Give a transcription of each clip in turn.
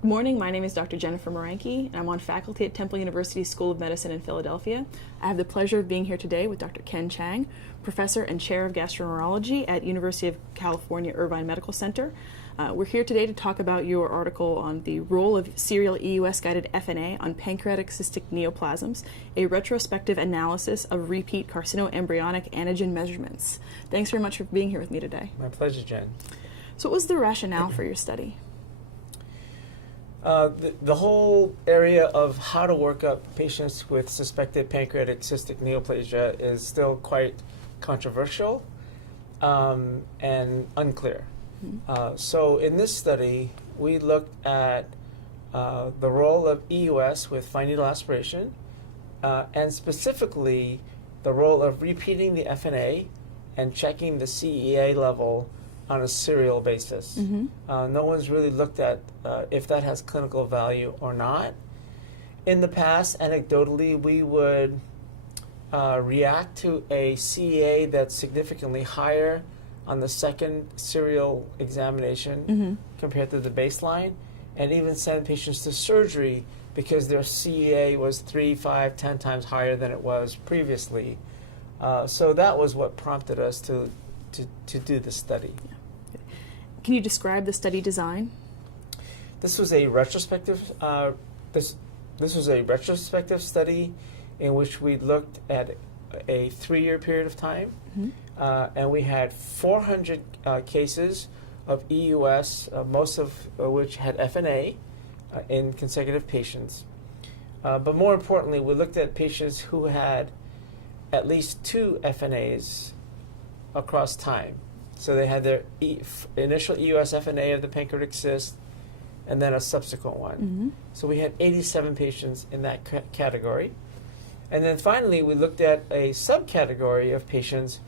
Good morning, my name is Dr. Jennifer Moranke, and I'm on faculty at Temple University School of Medicine in Philadelphia. I have the pleasure of being here today with Dr. Ken Chang, Professor and Chair of Gastroenterology at University of California Irvine Medical Center. We're here today to talk about your article on the role of serial EUS-guided FNA on pancreatic cystic neoplasms, a retrospective analysis of repeat carcinoembryonic antigen measurements. Thanks very much for being here with me today. My pleasure, Jen. So what was the rationale for your study? The whole area of how to work up patients with suspected pancreatic cystic neoplasia is still quite controversial and unclear. So in this study, we looked at the role of EUS with fine needle aspiration and specifically the role of repeating the FNA and checking the CEA level on a serial basis. No one's really looked at if that has clinical value or not. In the past, anecdotally, we would react to a CEA that's significantly higher on the second serial examination compared to the baseline, and even send patients to surgery because their CEA was 3, 5, 10 times higher than it was previously. So that was what prompted us to do the study. Can you describe the study design? This was a retrospective. This was a retrospective study in which we looked at a 3-year period of time, and we had 400 cases of EUS, most of which had FNA in consecutive patients. But more importantly, we looked at patients who had at least 2 FNAs across time. So they had their initial EUS FNA of the pancreatic cyst and then a subsequent one. So we had 87 patients in that category. And then finally, we looked at a subcategory of patients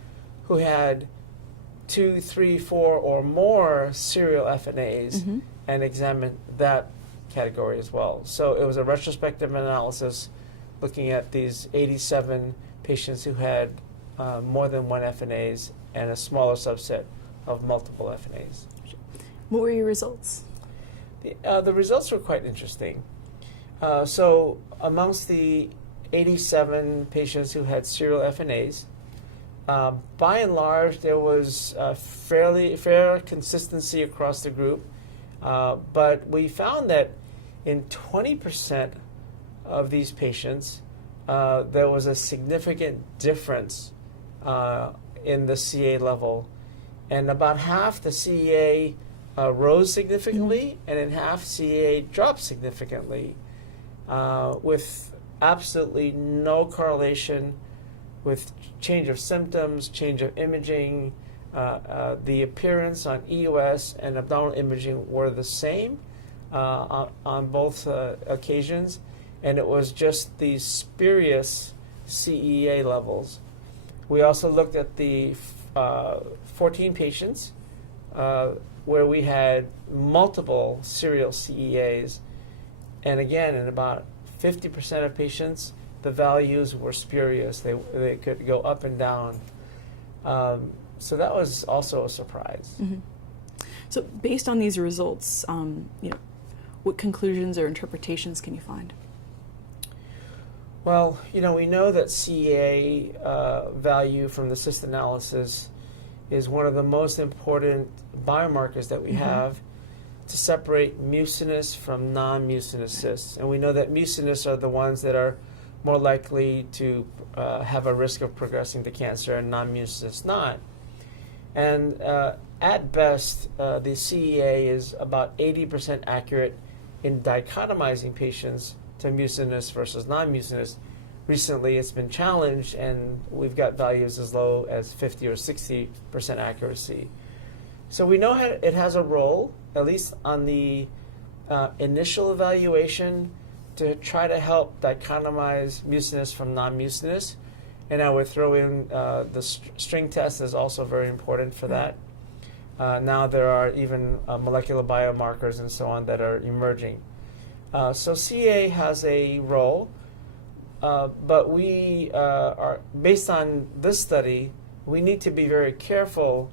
who had 2, 3, 4, or more serial FNAs and examined that category as well. So it was a retrospective analysis looking at these 87 patients who had more than 1 FNAs and a smaller subset of multiple FNAs. What were your results? The results were quite interesting. So amongst the 87 patients who had serial FNAs, by and large, there was fair consistency across the group, but we found that in 20% of these patients, there was a significant difference in the CEA level, and about half the CEA rose significantly, and in half CEA dropped significantly, with absolutely no correlation with change of symptoms, change of imaging. The appearance on EUS and abdominal imaging were the same on both occasions, and it was just the spurious CEA levels. We also looked at the 14 patients where we had multiple serial CEAs, and again, in about 50% of patients, the values were spurious. They could go up and down. So that was also a surprise. So based on these results, what conclusions or interpretations can you find? Well, we know that CEA value from the cyst analysis is one of the most important biomarkers that we have to separate mucinous from non-mucinous cysts. And we know that mucinous are the ones that are more likely to have a risk of progressing to cancer, and non-mucinous not. And at best, the CEA is about 80% accurate in dichotomizing patients to mucinous versus non-mucinous. Recently, it's been challenged, and we've got values as low as 50 or 60% accuracy. So we know it has a role, at least on the initial evaluation, to try to help dichotomize mucinous from non-mucinous. And I would throw in the string test is also very important for that. Now there are even molecular biomarkers and so on that are emerging. So CA has a role, but we are, based on this study, we need to be very careful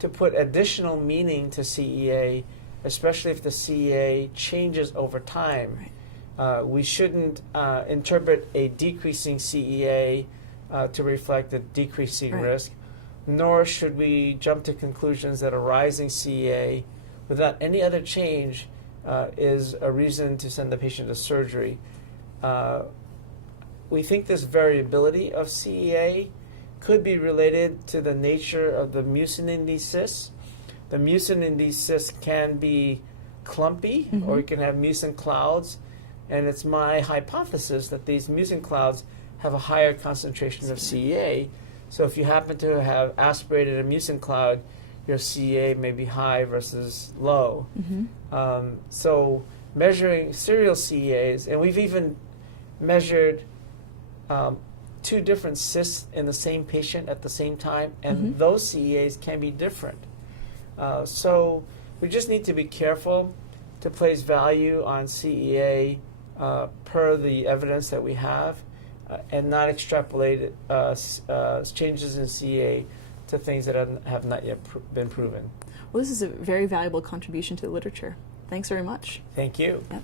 to put additional meaning to CEA especially if the CEA changes over time. Right. We shouldn't interpret a decreasing CEA to reflect a decreasing Right. risk, nor should we jump to conclusions that a rising CEA without any other change is a reason to send the patient to surgery. We think this variability of CEA could be related to the nature of the mucin in these cysts. The mucin in these cysts can be clumpy, or you can have mucin clouds, and it's my hypothesis that these mucin clouds have a higher concentration of CEA. So if you happen to have aspirated a mucin cloud, your CEA may be high versus low. So measuring serial CEAs, and we've even measured 2 different cysts in the same patient at the same time, and those CEAs can be different. So we just need to be careful to place value on CEA per the evidence that we have, and not extrapolate changes in CEA to things that have not yet been proven. Well, this is a very valuable contribution to the literature. Thanks very much. Thank you. Yep.